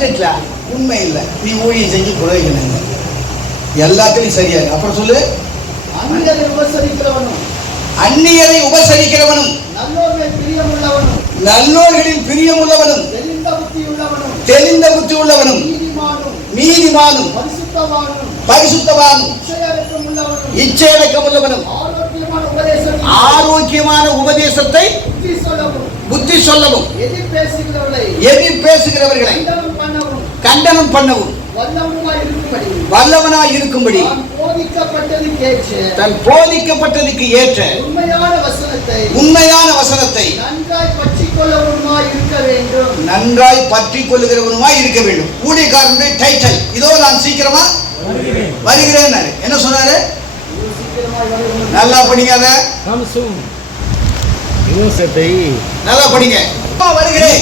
ஆப்போசிட்ல உண்மை இல்லை. நீ ஊழியம் செஞ்சு இல்லை எல்லாத்துலையும் சரியா இருக்கு. அப்புறம் சொல்லு. அந்நியரை உபசரிக்கிறவனும். அந்நியரை உபசரிக்கிறவனும். பிரியமுள்ளவனும். நல்லோர்களின் பிரியமுள்ளவனும். தெளிந்த புத்தியுள்ளவனும் தெளிந்த புத்தி உள்ளவனும். நீதிமானும். பரிசுத்தவானும். இச்சையடக்கம் உள்ளவனும் உள்ளவனும் ஆரோக்கியமான உபதேசத்தை புத்தி சொல்லவும். புத்தி எதிர் பேசுகிறவர்களை. கண்டனம் பண்ணவும். வல்லவனாய் இருக்கும்படி தன் போதிக்கப்பட்டதுக்கு ஏற்ற. உண்மையான வசனத்தை. உண்மையான வசனத்தை. நன்றாய் பற்றிக் கொள்ளவனுமாய் இருக்க வேண்டும். நன்றாய் பற்றி கொள்ளுகிறவனுமாய் இருக்க வேண்டும். ஊழியக்காரனுடைய டைட்டில் இதோ நான் சீக்கிரமா வருகிறேன். என்ன சொன்னாரு? நல்லா படிங்க அதை. Come soon. யோசத்தை நல்லா படிங்க. வருகிறேன்.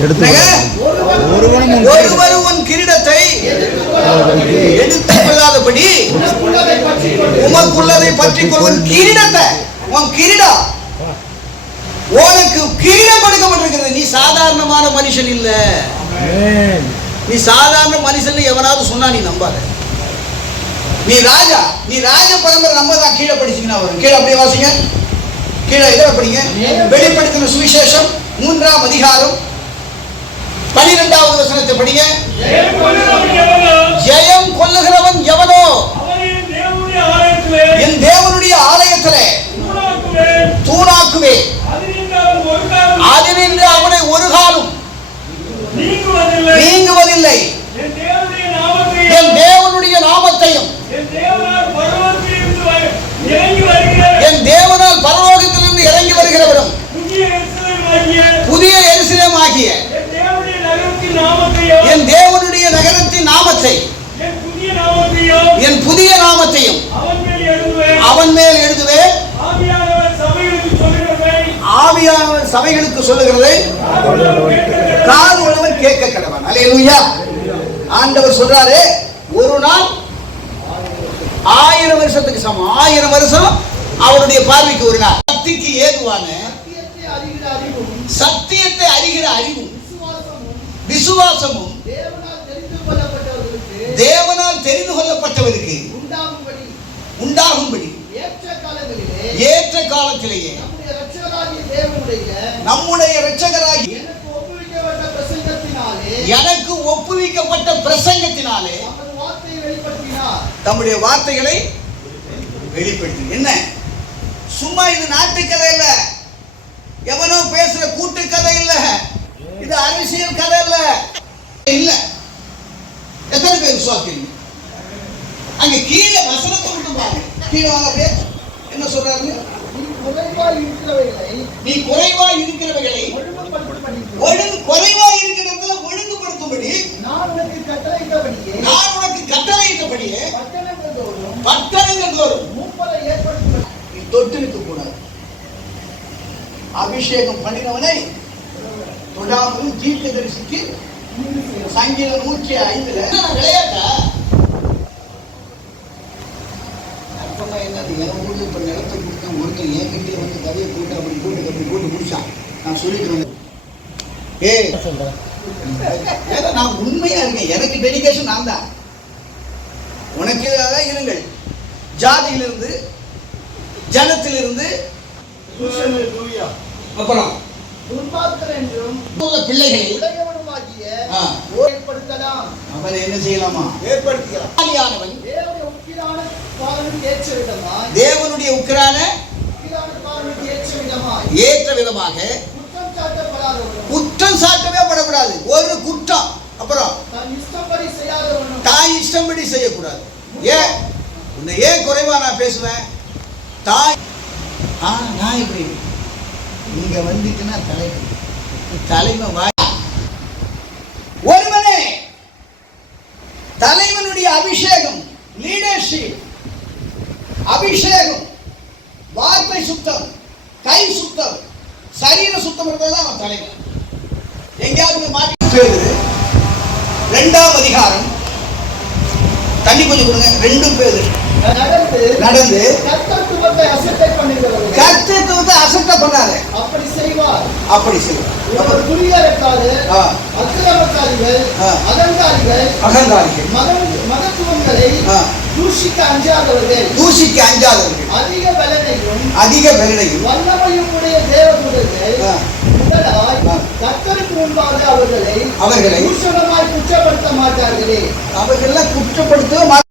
ஒருவர் உன் கிரீடத்தை எடுத்து என்னங்க? ஒருவன் உன் கிரீடத்தை எடுத்துக் கொள்ளாதபடி உமக்குள்ளதை பற்றி கொள்வன் கிரீடத்தை. உன் கிரீடா? உனக்கு கிரீடம் கொடுக்கப்பட்டிருக்கிறது. நீ சாதாரணமான மனுஷன் இல்ல. நீ சாதாரண மனுஷன் எவனாவது சொன்னா நீ நம்பாத. நீ ராஜா நீ ராஜ பரம்பரை நம்ம தான் கீழே படிச்சீங்கன்னா வரும். கீழே அப்படியே வாசிங்க. கீழே இதை படிங்க வெளிப்படுத்தின சுவிசேஷம் மூன்றாம் அதிகாரம் பனிரெண்டாவது வசனத்தை படிங்க ஜெயம் கொள்ளுகிறவன் எவனோ, ஜெயம் கொல்லுகிறவன் எவனோ அவனை தேவனுடைய ஆலயத்திலே என் தேவனுடைய ஆலயத்திலே தூணாக்குவேன். தூணாக்குவேன் அதினின்று அவன் ஒரு காலம் அதினின்று அவனை ஒரு காலம் நீங்குவதில்லை. நீங்குவதில்லை என் தேவனுடைய நாமத்தையும், என் தேவனுடைய நாமத்தையும் என் தேவனால் பரலோகத்திலிருந்து வ- இறங்கி வருகிற என் தேவனால் பரலோகத்திலிருந்து இறங்கி வருகிறவரும் புதிய எருசலேமாகிய புதிய எருசலேம் ஆகிய என் தேவனுடைய நகரத்தின் நாமத்தையும், என் தேவனுடைய நகரத்தின் நாமத்தை என் புதிய நாமத்தையும் என் புதிய நாமத்தையும் அவன் மேல் எழுதுவேன். அவன் மேல் எழுதுவேன். ஆவியானவர் சபைகளுக்கு சொல்லுகிறதை. காது உள்ளவன் கேட்க கடவன். அல்லேலூயா. ஆண்டவர் சொல்றாரு ஒரு நாள் ஆயிரம் வருஷத்துக்கு சமம். ஆயிரம் வருஷம் அவருடைய பார்வைக்கு ஒரு நாள். சக்திக்கு ஏதுவான சத்தியத்தை அறிகிற அறிவும் சத்தியத்தை அறிகிற அறிவும் விசுவாசமும் விசுவாசமும் தேவனால் தெரிந்து கொள்ளப்பட்டவருக்கு உண்டாகும்படி உண்டாகும்படி ஏற்ற காலங்களிலே ஏற்ற காலத்திலேயே நம்முடைய இரட்சகராகி எனக்கு ஒப்புவிக்கப்பட்ட பிரசங்கத்தினாலே தம்முடைய வார்த்தைகளை வெளிப்படுத்தி என்ன? சும்மா இது நாட்டு கதை இல்ல எவனோ பேசுற கூட்டு கதை இல்ல இது அரசியல் கதை இல்ல இல்ல எத்தனை பேர் விசுவாசிக்கிறீங்க அங்க கீழே வசனத்தை மட்டும் பாருங்க கீழே வாங்க என்ன சொல்றாரு நீ குறைவா இருக்கிறவைகளை ஒழுங்கு குறைவா இருக்கிறதுல ஒழுங்குபடுத்தும்படி நான் உனக்கு கட்டளையிட்டபடியே நான் உனக்கு கட்டளையிட்டபடியே பட்டணங்கள் தோறும் பட்டணங்கள் தோறும் மூப்பரை ஏற்படுத்தும்படி நீ தொட்டு இருக்க கூடாது. அபிஷேகம் பண்ணினவனை தொடாமல் தீர்க்க தரிசிக்கு சங்கீதம் நூற்றி ஐந்துல விளையாட்டா? விளையாட்டா அர்த்தமா என்னது? என் ஊர்ல இப்ப நிலத்தை கொடுத்தேன் ஒருத்தன் என்கிட்டே வந்து கதையை போட்டு அப்படி போட்டு அப்படி போட்டு முடிச்சான் நான் ஏய் ஏதோ நான் உண்மையா இருக்கேன். எனக்கு டெடிகேஷன் நான் தான். உனக்கு எதிராக இருங்கள். ஜாதியிலிருந்து ஜனத்திலிருந்து அப்புறம். ஏற்படுத்தலாம். அவன் என்ன செய்யலாமா? ஏற்படுத்தலாம் தேவனுடைய உக்கிரான ஏற்ற விதமாக குற்றம் சாட்டவே படக்கூடாது. ஒரு குற்றம். அப்புறம் தாய் இஷ்டப்படி செய்யக்கூடாது. ஏன் உன்னை ஏன் குறைவா நான் பேசுவேன்? தாய் ஆ நான் இப்படி. நீங்க வந்துட்டுன்னா தலைவன். தலைவன் வா சுத்தம். கை சுத்தம். சரீர சுத்தம் இருந்ததுதான் அவன் தலைவன். எங்கேயாவது பேரு ரெண்டாம் அதிகாரம். தண்ணி கொஞ்சம் கொடுங்க. ரெண்டும் பேரு. நடந்து நடந்து கர்த்தத்துவத்தை அசட்டை பண்ணாரு அப்படி செய்வார். அப்படி செய்வார். ஆ, அக்கிரமக்காரிகள். அகங்காரிகள் அகங்காரிகள். மகத்துவங்களை தூஷிக்க அஞ்சாதவர்கள். தூசிக்கு அஞ்சாதவர்கள். அதிக பலனையும் அதிக பெருடையும் வல்லமையும் உடைய தேவதூதர்கள் முதலாய். கர்த்தருக்கு முன்பாக அவர்களை அவர்களை குற்றப்படுத்த மாட்டார்களே. அவர்களெல்லாம் குற்றப்படுத்தவே மாட்டார்கள்.